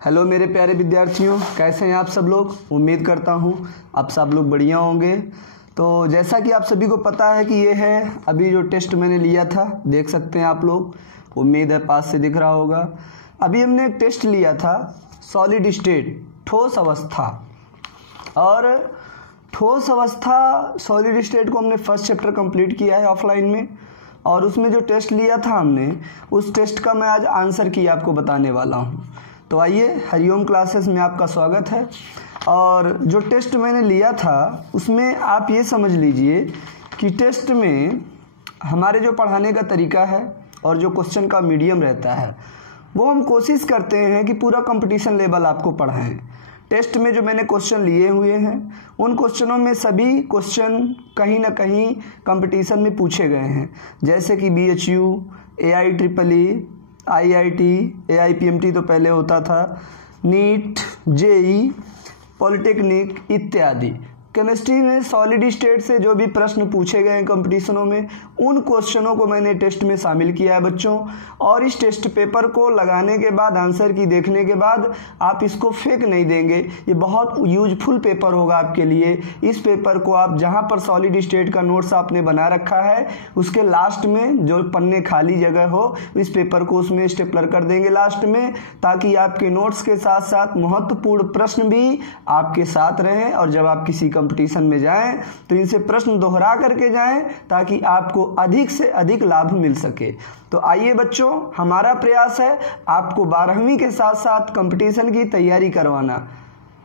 Hello मेरे प्यारे विद्यार्थियों, कैसे हैं आप सब लोग। उम्मीद करता हूं आप सब लोग बढ़िया होंगे। तो जैसा कि आप सभी को पता है कि ये है अभी जो टेस्ट मैंने लिया था, देख सकते हैं आप लोग, उम्मीद है पास से दिख रहा होगा। अभी हमने एक टेस्ट लिया था सॉलिड स्टेट, ठोस अवस्था। और ठोस अवस्था सॉलिड स्टेट को हमने फर्स्ट चैप्टर कंप्लीट किया है ऑफलाइन में, और उसमें जो टेस्ट लिया था हमने, उस टेस्ट का मैं आज आंसर की आपको बताने वाला हूँ। तो आइए, हरिओम क्लासेस में आपका स्वागत है। और जो टेस्ट मैंने लिया था उसमें आप ये समझ लीजिए कि टेस्ट में हमारे जो पढ़ाने का तरीका है और जो क्वेश्चन का मीडियम रहता है, वो हम कोशिश करते हैं कि पूरा कंपटीशन लेवल आपको पढ़ाएं। टेस्ट में जो मैंने क्वेश्चन लिए हुए हैं, उन क्वेश्चनों में सभी क्वेश्चन कहीं ना कहीं कंपटीशन में पूछे गए हैं, जैसे कि BHU, AIEEE, IIT, AIPMT तो पहले होता था, नीट, JEE, पॉलिटेक्निक इत्यादि। केमिस्ट्री में सॉलिड स्टेट से जो भी प्रश्न पूछे गए हैं कंपटीशनों में, उन क्वेश्चनों को मैंने टेस्ट में शामिल किया है बच्चों। और इस टेस्ट पेपर को लगाने के बाद, आंसर की देखने के बाद आप इसको फेंक नहीं देंगे। ये बहुत यूजफुल पेपर होगा आपके लिए। इस पेपर को आप जहां पर सॉलिड स्टेट का नोट्स आपने बना रखा है, उसके लास्ट में जो पन्ने खाली जगह हो, इस पेपर को उसमें स्टेपलर कर देंगे लास्ट में, ताकि आपके नोट्स के साथ साथ महत्वपूर्ण प्रश्न भी आपके साथ रहें। और जब आप किसी कंपटीशन में जाएं तो इनसे प्रश्न दोहरा करके जाएं, ताकि आपको अधिक से अधिक लाभ मिल सके। तो आइए बच्चों, हमारा प्रयास है आपको 12वीं के साथ साथ कंपटीशन की तैयारी करवाना,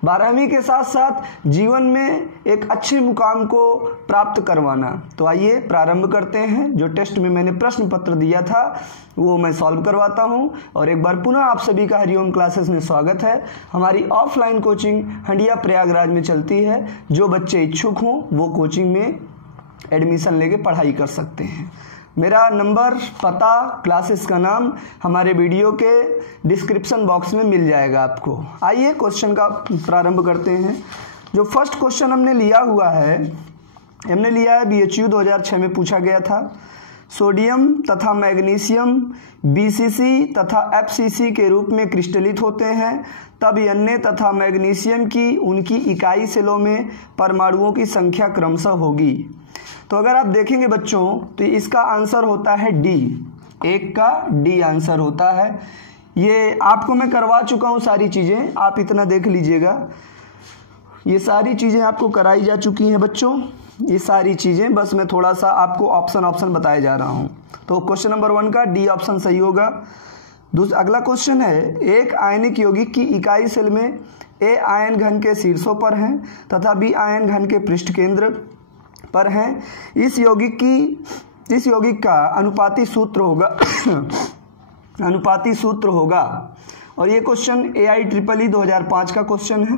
12वीं के साथ साथ जीवन में एक अच्छे मुकाम को प्राप्त करवाना। तो आइए प्रारंभ करते हैं। जो टेस्ट में मैंने प्रश्न पत्र दिया था वो मैं सॉल्व करवाता हूं। और एक बार पुनः आप सभी का हरिओम क्लासेस में स्वागत है। हमारी ऑफलाइन कोचिंग हंडिया प्रयागराज में चलती है। जो बच्चे इच्छुक हों वो कोचिंग में एडमिशन लेके पढ़ाई कर सकते हैं। मेरा नंबर, पता, क्लासेस का नाम हमारे वीडियो के डिस्क्रिप्शन बॉक्स में मिल जाएगा आपको। आइए क्वेश्चन का प्रारंभ करते हैं। जो फर्स्ट क्वेश्चन हमने लिया हुआ है, हमने लिया है BHU 2006 में पूछा गया था। सोडियम तथा मैग्नीशियम BCC तथा FCC के रूप में क्रिस्टलित होते हैं, तब Na तथा मैग्नीशियम की उनकी इकाई सेलों में परमाणुओं की संख्या क्रमशः होगी। तो अगर आप देखेंगे बच्चों, तो इसका आंसर होता है D। एक का D आंसर होता है। ये आपको मैं करवा चुका हूँ सारी चीज़ें, आप इतना देख लीजिएगा। ये सारी चीज़ें आपको कराई जा चुकी हैं बच्चों, ये सारी चीज़ें, बस मैं थोड़ा सा आपको ऑप्शन बताए जा रहा हूँ। तो क्वेश्चन नंबर 1 का D ऑप्शन सही होगा। अगला क्वेश्चन है, एक आयनिक यौगिक की इकाई सेल में A आयन घन के शीर्षों पर हैं तथा B आयन घन के पृष्ठ केंद्र पर हैं। इस यौगिक का अनुपाती सूत्र होगा। और ये क्वेश्चन AIEEE 2005 का क्वेश्चन है।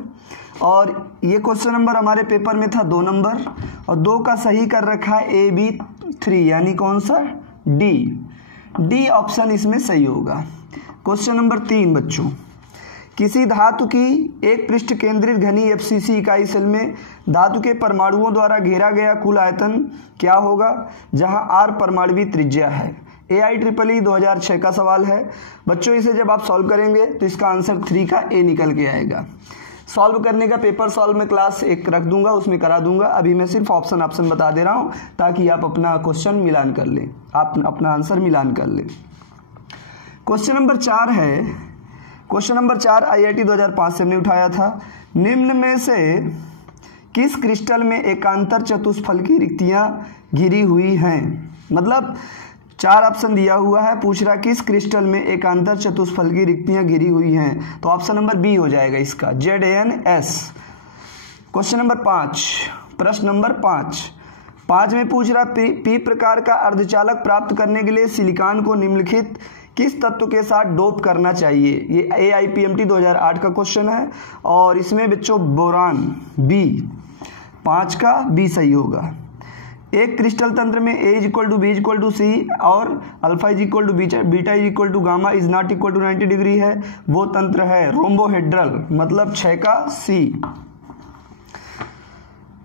और ये क्वेश्चन नंबर हमारे पेपर में था 2 नंबर, और 2 का सही कर रखा है AB3, यानी कौन सा, D ऑप्शन इसमें सही होगा। क्वेश्चन नंबर 3 बच्चों, किसी धातु की एक पृष्ठ केंद्रित घनी FCC इकाई सेल में धातु के परमाणुओं द्वारा घेरा गया कुल आयतन क्या होगा, जहां R परमाणुवीय त्रिज्या है। AIEEE 2006 का सवाल है बच्चों। इसे जब आप सॉल्व करेंगे तो इसका आंसर 3 का A निकल के आएगा। सॉल्व करने का पेपर सॉल्व में क्लास 1 रख दूंगा, उसमें करा दूंगा। अभी मैं सिर्फ ऑप्शन बता दे रहा हूं, ताकि आप अपना क्वेश्चन मिलान कर लें, आप अपना आंसर मिलान कर लें। क्वेश्चन नंबर 4 है। क्वेश्चन नंबर 4 IIT 2005 से हमने उठाया था। निम्न में से किस क्रिस्टल में एकांतर चतुष्फल की रिक्तियां घिरी हुई हैं। मतलब 4 ऑप्शन दिया हुआ है, पूछ रहा किस क्रिस्टल में एकांतर चतुष्फल की रिक्तियां घिरी हुई हैं। तो ऑप्शन नंबर B हो जाएगा इसका, ZNS। क्वेश्चन नंबर 5, प्रश्न नंबर 5 में पूछ रहा P प्रकार का अर्धचालक प्राप्त करने के लिए सिलिकॉन को निम्नलिखित किस तत्व के साथ डोप करना चाहिए। ये AIPMT 2008 का क्वेश्चन है। और इसमें बच्चों बोरान, B, 5 का B सही होगा। एक क्रिस्टल तंत्र में A = B = C और alpha beta gamma is not equal to 90 degree है, वो तंत्र है रोम्बोहेड्रल, मतलब 6 का C।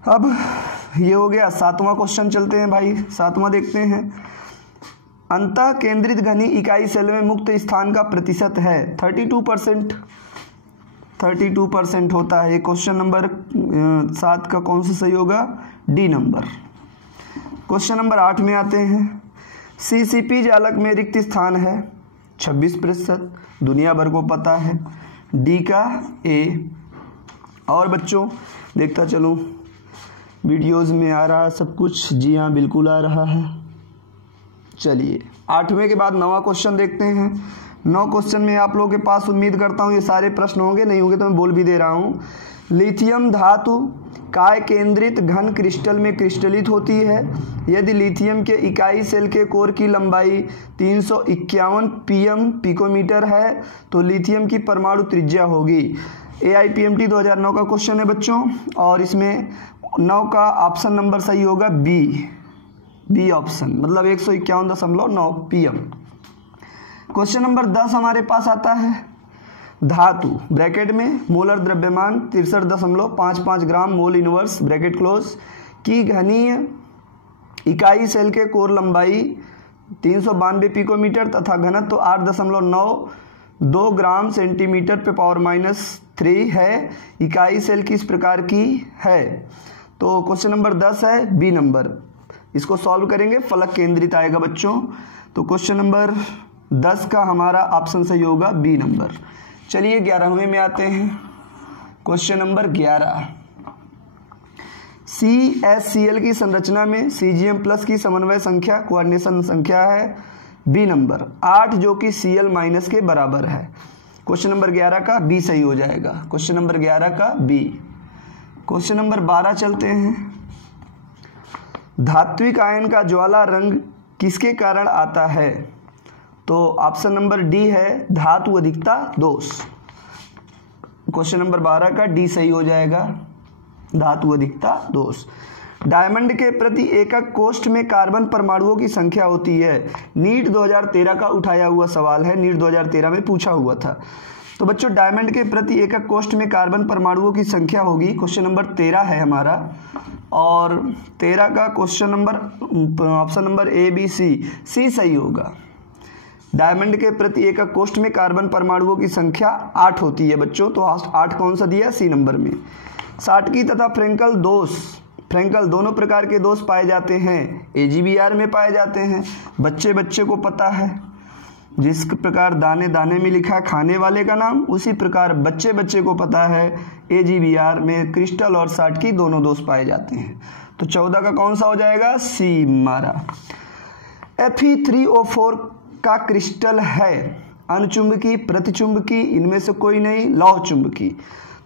अब ये हो गया 7वां क्वेश्चन। चलते हैं भाई, 7वां देखते हैं। अंतः केंद्रित घनी इकाई सेल में मुक्त स्थान का प्रतिशत है 32%। 32% होता है। क्वेश्चन नंबर 7 का कौन सा सही होगा? D number. क्वेश्चन नंबर 8 में आते हैं। सीसीपी जालक में रिक्त स्थान है 26%, दुनिया भर को पता है। डी का ए। और बच्चों देखता चलूँ, वीडियोस में आ रहा है सब कुछ? जी हाँ, बिल्कुल आ रहा है। चलिए 8वें के बाद 9वां क्वेश्चन देखते हैं। 9 क्वेश्चन में आप लोगों के पास उम्मीद करता हूँ ये सारे प्रश्न होंगे, नहीं होंगे तो मैं बोल भी दे रहा हूँ। लिथियम धातु काय केंद्रित घन क्रिस्टल में क्रिस्टलित होती है? यदि लिथियम के इकाई सेल के कोर की लंबाई 351 पिकोमीटर है तो लिथियम की परमाणु त्रिज्या होगी। AIPMT 2009 का क्वेश्चन है बच्चों, और इसमें 9 का ऑप्शन नंबर सही होगा बी ऑप्शन, मतलब 151.9 PM। क्वेश्चन नंबर 10 हमारे पास आता है। धातु ब्रैकेट में मोलर द्रव्यमान 63.55 ग्राम मोल इनवर्स ब्रैकेट क्लोज की घनीय इकाई सेल के कोर लंबाई 392 पिकोमीटर तथा घनत्व 8.92 ग्राम सेंटीमीटर पे पावर -3 है। इकाई सेल किस प्रकार की है? तो क्वेश्चन नंबर 10 है बी नंबर। इसको सॉल्व करेंगे, फलक केंद्रित आएगा बच्चों। तो क्वेश्चन नंबर 10 का हमारा ऑप्शन सही होगा बी नंबर। चलिए 11वें में आते हैं। Question number 11। CaCl की संरचना में Cgm+ की समन्वय संख्या कोऑर्डिनेशन संख्या है बी नंबर 8, जो कि Cl- के बराबर है। क्वेश्चन नंबर 11 का बी सही हो जाएगा। क्वेश्चन नंबर 11 का बी। क्वेश्चन नंबर 12 चलते हैं। धात्विक आयन का ज्वाला रंग किसके कारण आता है? तो ऑप्शन नंबर डी है धातु अधिकता दोष। क्वेश्चन नंबर 12 का डी सही हो जाएगा, धातु अधिकता दोष। डायमंड के प्रति एकक कोष्ठ में कार्बन परमाणुओं की संख्या होती है। नीट 2013 का उठाया हुआ सवाल है, नीट 2013 में पूछा हुआ था। तो बच्चों डायमंड के प्रति एकक कोष्ठ में कार्बन परमाणुओं की संख्या होगी। क्वेश्चन नंबर 13 है हमारा, और 13 का question number option number A B C सही होगा। डायमंड के प्रति एकक कोष्ठ में कार्बन परमाणुओं की संख्या 8 होती है बच्चों। तो 8 कौन सा दिया? सी नंबर में। साटकी तथा फ्रेंकल दोनों प्रकार के दोष पाए जाते हैं, AGBR में पाए जाते हैं। बच्चे को पता है, जिस प्रकार दाने दाने में लिखा है खाने वाले का नाम, उसी प्रकार बच्चे को पता है AGBR में क्रिस्टल और साटकी दोनों दोष पाए जाते हैं। तो 14 का कौन सा हो जाएगा? सी हमारा। Fe3O4 का क्रिस्टल है अनुचुंबकी, प्रतिचुंबकी, इनमें से कोई नहीं, लौह चुंबकी।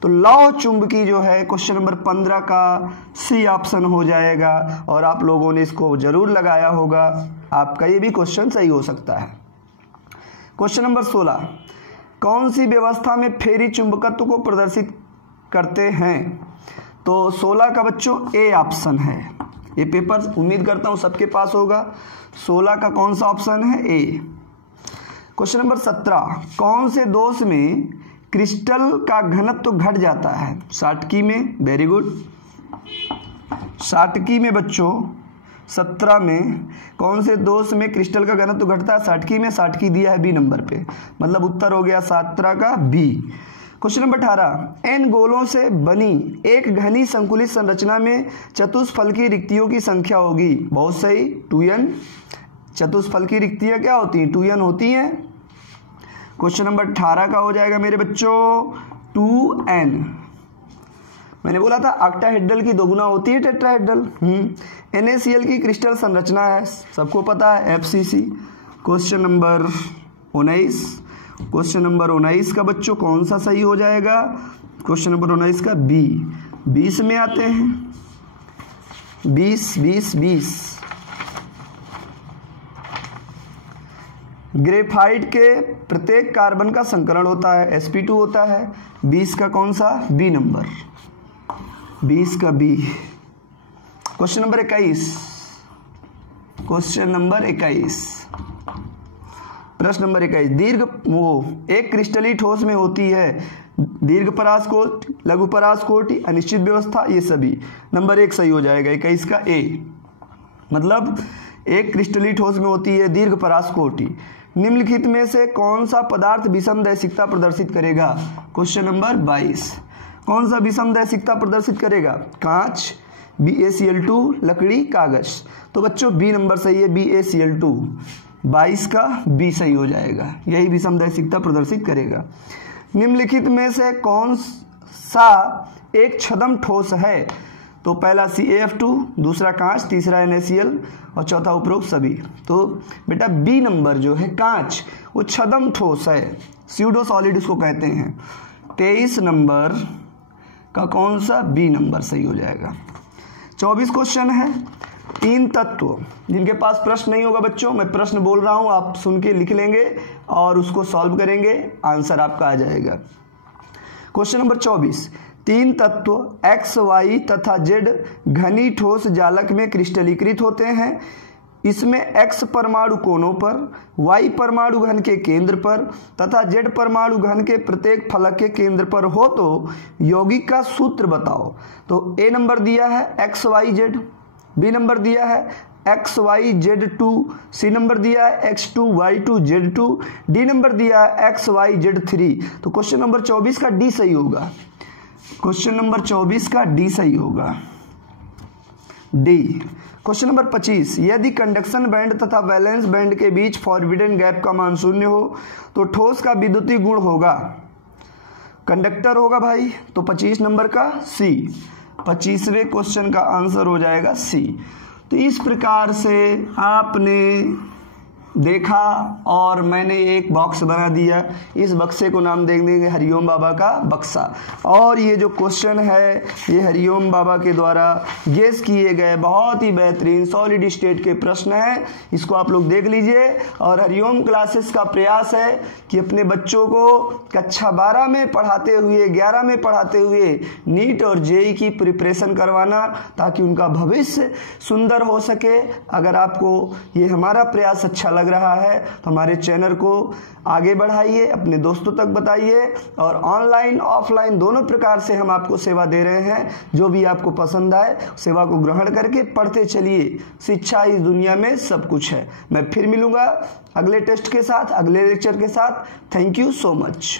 तो लौह चुंबकी जो है क्वेश्चन नंबर 15 का सी ऑप्शन हो जाएगा, और आप लोगों ने इसको जरूर लगाया होगा, आपका ये भी क्वेश्चन सही हो सकता है। क्वेश्चन नंबर 16, कौन सी व्यवस्था में फेरी चुंबकत्व को प्रदर्शित करते हैं? तो 16 का बच्चों ए ऑप्शन है। ये पेपर उम्मीद करता हूँ सबके पास होगा। 16 का कौन सा ऑप्शन है? ए। क्वेश्चन नंबर 17, कौन से दोष में क्रिस्टल का घनत्व घट जाता है? साटकी में, वेरी गुड। साटकी में बच्चों 17 में कौन से दोष में क्रिस्टल का घनत्व घटता है? साटकी में। साटकी दिया है बी नंबर पे, मतलब उत्तर हो गया 17 का बी। क्वेश्चन नंबर 18, एन गोलों से बनी एक घनी संकुलित संरचना में चतुष्फलकी रिक्तियों की संख्या होगी। बहुत सही, 2n। चतुष्फलकी रिक्तियां क्या होती हैं? 2n होती हैं। क्वेश्चन नंबर 18 का हो जाएगा मेरे बच्चों 2n। मैंने बोला था ऑक्टाहेड्रल की दोगुना होती है टेट्राहेड्रल। NaCl की क्रिस्टल संरचना है, सबको पता है, FCC। Question number 19। Question number 19 का बच्चों कौन सा सही हो जाएगा? क्वेश्चन नंबर 19 का बी। 20 में आते हैं। 20 ग्रेफाइट के प्रत्येक कार्बन का संकरण होता है, sp2 होता है। 20 का कौन सा? B number. 20 का B. Question number 21। Question number 21, प्रश्न नंबर 21। एक क्रिस्टलीय ठोस में होती है दीर्घ परासकोटि, लघु परासकोटि, अनिश्चित व्यवस्था, ये सभी। नंबर 1 सही हो जाएगा 21 का ए। मतलब एक क्रिस्टलीय ठोस में होती है दीर्घ परासकोटि, निम्नलिखित में से कौन सा पदार्थ विषमदैशिकता प्रदर्शित करेगा? Question number 22। कौन सा विषमदैशिकता प्रदर्शित करेगा? कांच, BaCl2, लकड़ी, कागज। तो बच्चों बी नंबर सही है, BaCl2। 22 का बी सही हो जाएगा, यही विषमदैशिकता प्रदर्शित करेगा। निम्नलिखित में से कौन सा एक छद्म ठोस है? तो पहला CaF2, दूसरा कांच, तीसरा NaCl और चौथा उपरोक्त सभी। तो बेटा बी नंबर जो है कांच, वो छद्म ठोस है, स्यूडो सॉलिड इसको कहते हैं। 23 नंबर का कौन सा? बी नंबर सही हो जाएगा। 24 क्वेश्चन है, 3 तत्व। जिनके पास प्रश्न नहीं होगा बच्चों, मैं प्रश्न बोल रहा हूं, आप सुन के लिख लेंगे और उसको सॉल्व करेंगे, आंसर आपका आ जाएगा। क्वेश्चन नंबर 24, 3 तत्व X, Y तथा Z घनी ठोस जालक में क्रिस्टलीकृत होते हैं। इसमें X परमाणु कोनों पर, Y परमाणु घन के केंद्र पर तथा Z परमाणु घन के प्रत्येक फलक के केंद्र पर हो तो यौगिक का सूत्र बताओ। तो ए नंबर दिया है XYZ, बी नंबर दिया है XYZ2, सी नंबर दिया है X2Y2Z2, डी नंबर दिया है XYZ3। तो क्वेश्चन नंबर 24 का डी सही होगा। क्वेश्चन नंबर 24 का डी सही होगा, डी। क्वेश्चन नंबर 25, यदि कंडक्शन बैंड तथा वैलेंस बैंड के बीच फॉरबिडन गैप का मान 0 हो तो ठोस का विद्युतीय गुण होगा? कंडक्टर होगा भाई, तो 25 नंबर का सी। 25वें क्वेश्चन का आंसर हो जाएगा सी। तो इस प्रकार से आपने देखा और मैंने एक बॉक्स बना दिया, इस बक्से को नाम दे देंगे हरिओम बाबा का बक्सा। और ये जो क्वेश्चन है ये हरिओम बाबा के द्वारा गेस किए गए बहुत ही बेहतरीन सॉलिड स्टेट के प्रश्न हैं, इसको आप लोग देख लीजिए। और हरिओम क्लासेस का प्रयास है कि अपने बच्चों को कक्षा 12 में पढ़ाते हुए, 11 में पढ़ाते हुए नीट और जेई की प्रिपरेशन करवाना, ताकि उनका भविष्य सुंदर हो सके। अगर आपको ये हमारा प्रयास अच्छा लग रहा है तो हमारे चैनल को आगे बढ़ाइए, अपने दोस्तों तक बताइए। और ऑनलाइन ऑफलाइन दोनों प्रकार से हम आपको सेवा दे रहे हैं, जो भी आपको पसंद आए सेवा को ग्रहण करके पढ़ते चलिए। शिक्षा इस दुनिया में सब कुछ है। मैं फिर मिलूंगा अगले टेस्ट के साथ, अगले लेक्चर के साथ। Thank you so much.